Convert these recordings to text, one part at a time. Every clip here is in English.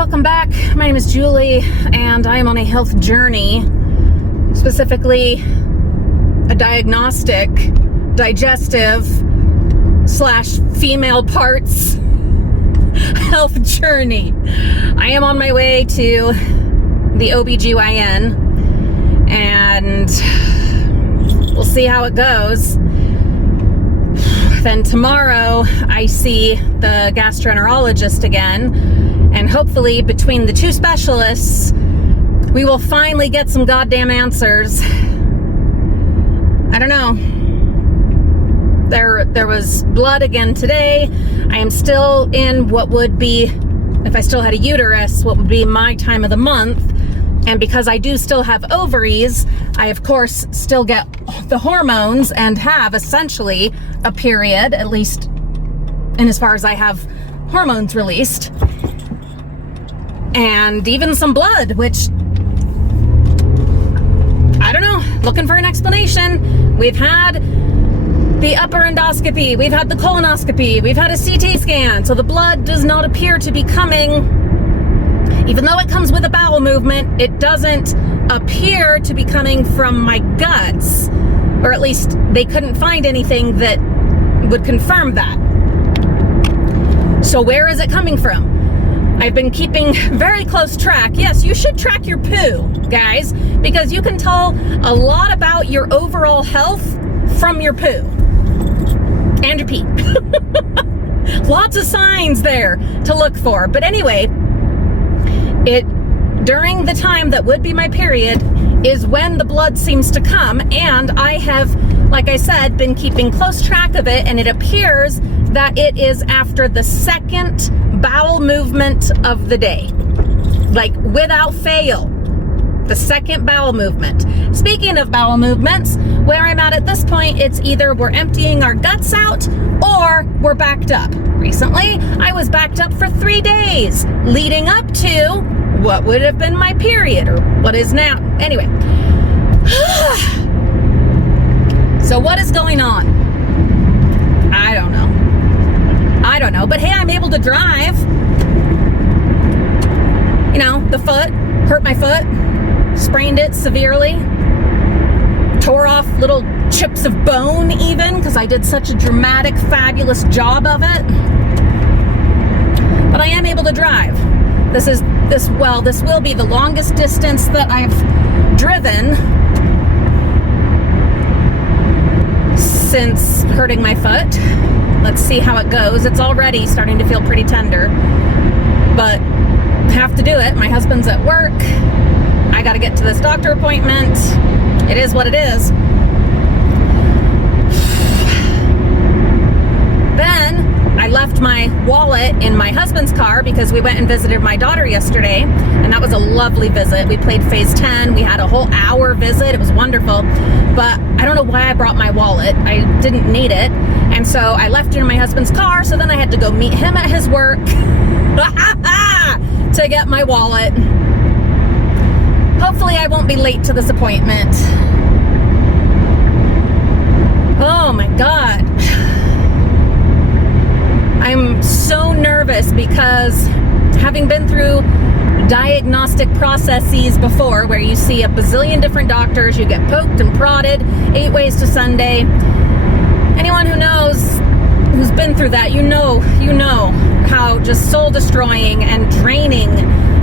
welcome back. My name is Julie, and I am on a health journey, specifically a diagnostic, digestive / female parts health journey. I am on my way to the OBGYN, and we'll see how it goes. Then tomorrow I see the gastroenterologist again, and hopefully between the two specialists we will finally get some goddamn answers. I don't know. There was blood again today. I am still in what would be, if I still had a uterus, what would be my time of the month. And because I do still have ovaries, I of course still get the hormones and have essentially a period, at least in as far as I have hormones released. And even some blood, which, I don't know, looking for an explanation. We've had the upper endoscopy, we've had the colonoscopy, we've had a CT scan, so the blood does not appear to be coming. Even though it comes with a bowel movement, it doesn't appear to be coming from my guts, or at least they couldn't find anything that would confirm that. So where is it coming from? I've been keeping very close track. Yes, you should track your poo, guys, because you can tell a lot about your overall health from your poo and your pee. Lots of signs there to look for. But anyway, during the time that would be my period is when the blood seems to come, and I have, like I said, been keeping close track of it, and it appears that it is after the second bowel movement of the day, like without fail, the second bowel movement. Speaking of bowel movements, where I'm at this point, it's either we're emptying our guts out or we're backed up. Recently, I was backed up for 3 days leading up to what would have been my period, or what is now. Anyway. So what is going on? I don't know. But hey, I'm able to drive. You know, the foot, hurt my foot, sprained it severely, tore off little chips of bone even, because I did such a dramatic, fabulous job of it. But I am able to drive. This will be the longest distance that I've driven since hurting my foot. Let's see how it goes. It's already starting to feel pretty tender, but have to do it. My husband's at work. I got to get to this doctor appointment. It is what it is. Then I left my wallet in my husband's car because we went and visited my daughter yesterday, and that was a lovely visit. We played phase 10. We had a whole hour visit. It was wonderful, but I don't know why I brought my wallet. I didn't need it, and so I left it in my husband's car, so then I had to go meet him at his work to get my wallet. Hopefully I won't be late to this appointment. Oh my God. I'm so nervous because having been through diagnostic processes before where you see a bazillion different doctors, you get poked and prodded 8 ways to Sunday. Anyone who knows, who's been through that, you know how just soul destroying and draining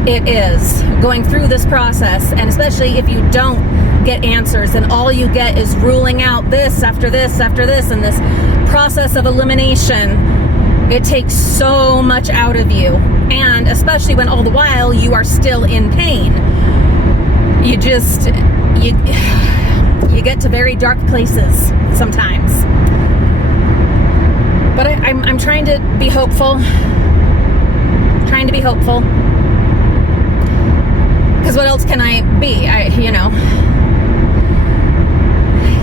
it is going through this process, and especially if you don't get answers and all you get is ruling out this after this after this, and this process of elimination. It takes so much out of you, and especially when all the while you are still in pain. You get to very dark places sometimes. But I'm trying to be hopeful. Because what else can I be?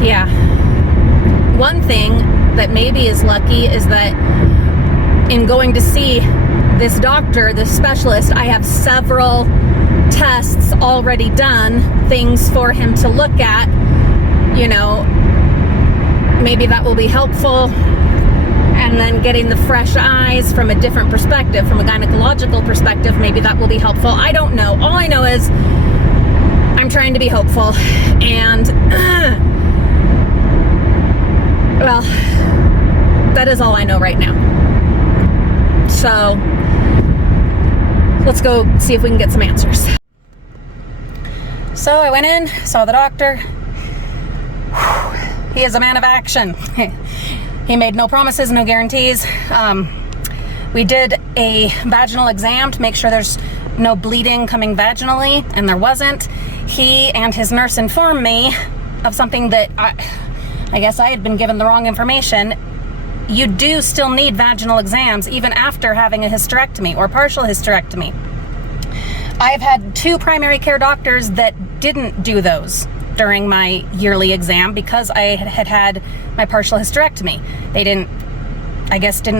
Yeah. One thing that maybe is lucky is that in going to see this doctor, this specialist, I have several tests already done, things for him to look at. Maybe that will be helpful. and then getting the fresh eyes from a different perspective, from a gynecological perspective, maybe that will be helpful. I don't know. All I know is I'm trying to be hopeful, and well, that is all I know right now. So let's go see if we can get some answers. So I went in, saw the doctor. He is a man of action. He made no promises, no guarantees. We did a vaginal exam to make sure there's no bleeding coming vaginally, and there wasn't. He and his nurse informed me of something that I guess I had been given the wrong information. You do still need vaginal exams even after having a hysterectomy or partial hysterectomy. I've had 2 primary care doctors that didn't do those during my yearly exam because I had had my partial hysterectomy. They didn't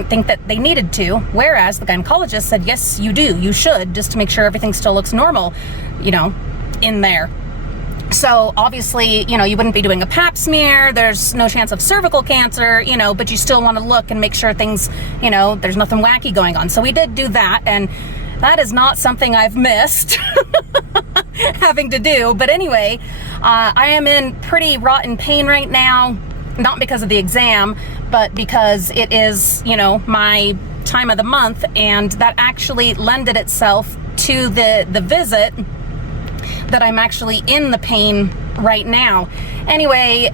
think that they needed to, whereas the gynecologist said, yes, you do, you should, just to make sure everything still looks normal, in there. So obviously, you wouldn't be doing a pap smear, there's no chance of cervical cancer, but you still want to look and make sure things, there's nothing wacky going on. So we did do that, and that is not something I've missed having to do. But anyway, I am in pretty rotten pain right now, not because of the exam, but because it is, my time of the month, and that actually lended itself to the visit that I'm actually in the pain right now. Anyway,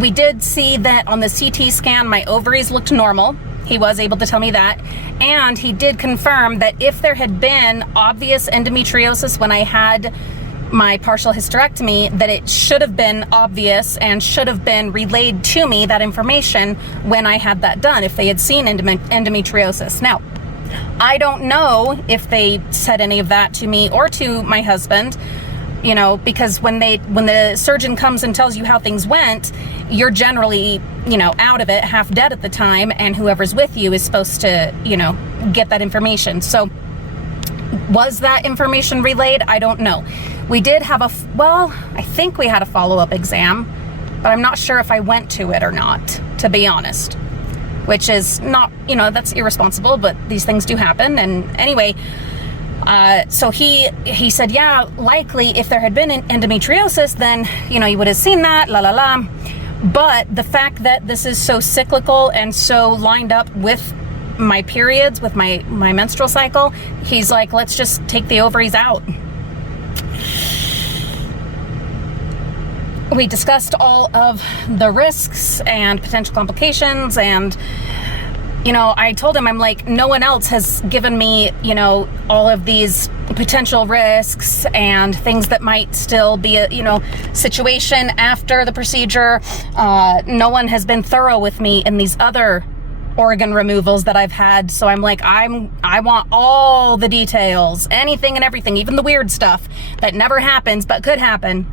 we did see that on the CT scan, my ovaries looked normal. He was able to tell me that. And he did confirm that if there had been obvious endometriosis when I had my partial hysterectomy, that it should have been obvious and should have been relayed to me, that information, when I had that done, if they had seen endometriosis. Now, I don't know if they said any of that to me or to my husband, because when the surgeon comes and tells you how things went, you're generally, out of it, half dead at the time, and whoever's with you is supposed to, get that information. So was that information relayed? I don't know. We did have I think we had a follow-up exam, but I'm not sure if I went to it or not, to be honest. Which is not, that's irresponsible, but these things do happen. And anyway, so he said, yeah, likely if there had been endometriosis, then, you would have seen that, la la la. But the fact that this is so cyclical and so lined up with my periods, with my menstrual cycle, he's like, let's just take the ovaries out. We discussed all of the risks and potential complications, and I told him, I'm like, no one else has given me, all of these potential risks and things that might still be a, situation after the procedure. No one has been thorough with me in these other organ removals that I've had. So I'm like, I want all the details, anything and everything, even the weird stuff that never happens but could happen.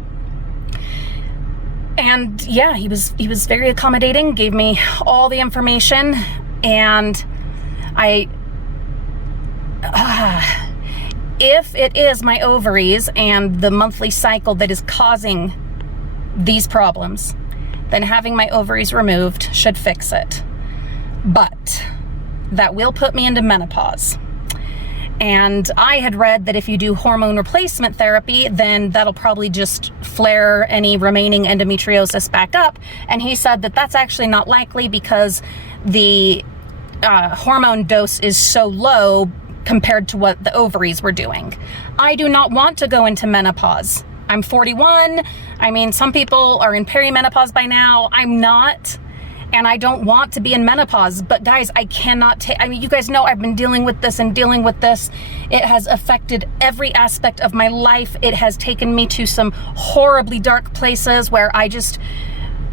And yeah, he was very accommodating, gave me all the information, and if it is my ovaries and the monthly cycle that is causing these problems, then having my ovaries removed should fix it. But that will put me into menopause. And I had read that if you do hormone replacement therapy, then that'll probably just flare any remaining endometriosis back up. And he said that that's actually not likely because the hormone dose is so low compared to what the ovaries were doing. I do not want to go into menopause. I'm 41. I mean, some people are in perimenopause by now. I'm not. And I don't want to be in menopause, but guys, I cannot you guys know I've been dealing with this and dealing with this. It has affected every aspect of my life. It has taken me to some horribly dark places where I just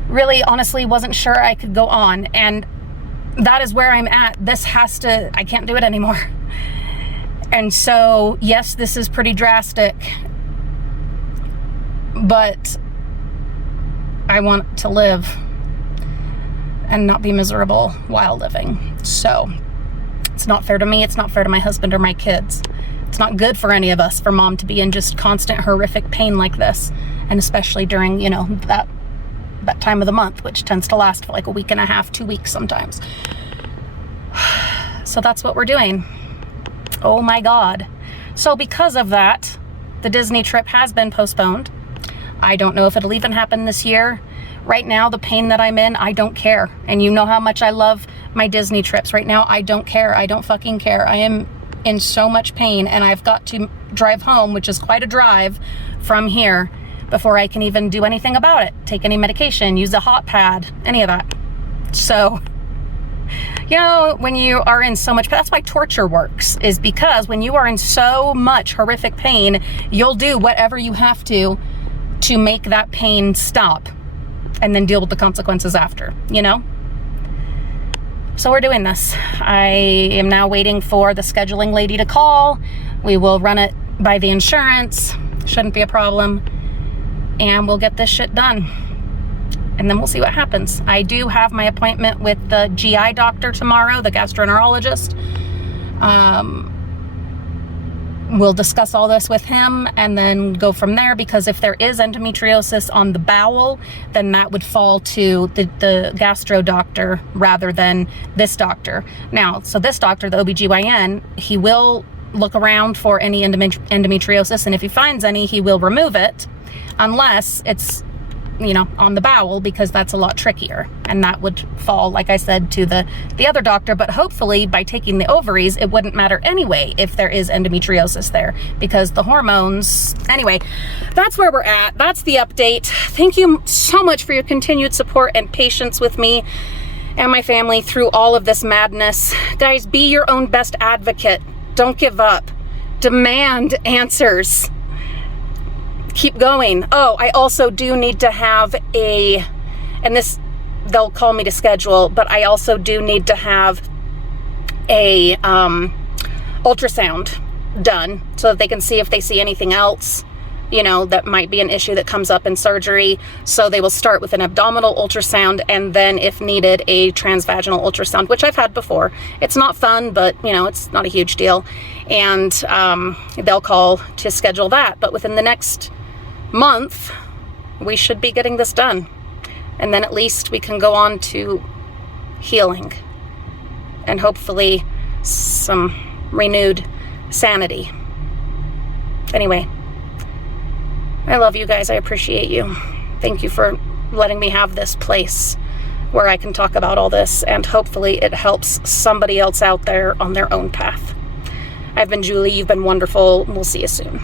really honestly wasn't sure I could go on. And that is where I'm at. I can't do it anymore. And so, yes, this is pretty drastic, but I want to live and not be miserable while living. So it's not fair to me. It's not fair to my husband or my kids. It's not good for any of us, for mom to be in just constant horrific pain like this. And especially during, that that time of the month, which tends to last for like a week and a half, 2 weeks sometimes. So that's what we're doing. Oh my God. So because of that, the Disney trip has been postponed. I don't know if it'll even happen this year. Right now, the pain that I'm in, I don't care. And you know how much I love my Disney trips. Right now, I don't care. I don't fucking care. I am in so much pain, and I've got to drive home, which is quite a drive from here, before I can even do anything about it. Take any medication, use a hot pad, any of that. So, you know, when you are in so much, that's why torture works, is because when you are in so much horrific pain, you'll do whatever you have to make that pain stop, and then deal with the consequences after, you know? So we're doing this. I am now waiting for the scheduling lady to call. We will run it by the insurance. Shouldn't be a problem. And we'll get this shit done. And then we'll see what happens. I do have my appointment with the GI doctor tomorrow, the gastroenterologist. We'll discuss all this with him and then go from there, because if there is endometriosis on the bowel, then that would fall to the gastro doctor rather than this doctor. Now, so this doctor, the OBGYN, he will look around for any endometriosis, and if he finds any, he will remove it, unless it's, you know, on the bowel, because that's a lot trickier, and that would fall, like I said, to the other doctor. But hopefully by taking the ovaries, it wouldn't matter anyway if there is endometriosis there, because the hormones. Anyway, that's where we're at. That's the update. Thank you so much for your continued support and patience with me and my family through all of this madness. Guys, be your own best advocate. Don't give up. Demand answers. Keep going. Oh, I also do need to have and this, they'll call me to schedule, but I also do need to have a ultrasound done so that they can see if they see anything else, you know, that might be an issue that comes up in surgery. So they will start with an abdominal ultrasound, and then if needed, a transvaginal ultrasound, which I've had before. It's not fun, but you know, it's not a huge deal. And they'll call to schedule that. But within the next month, we should be getting this done. And then at least we can go on to healing and hopefully some renewed sanity. Anyway, I love you guys. I appreciate you. Thank you for letting me have this place where I can talk about all this, and hopefully it helps somebody else out there on their own path. I've been Julie. You've been wonderful. We'll see you soon.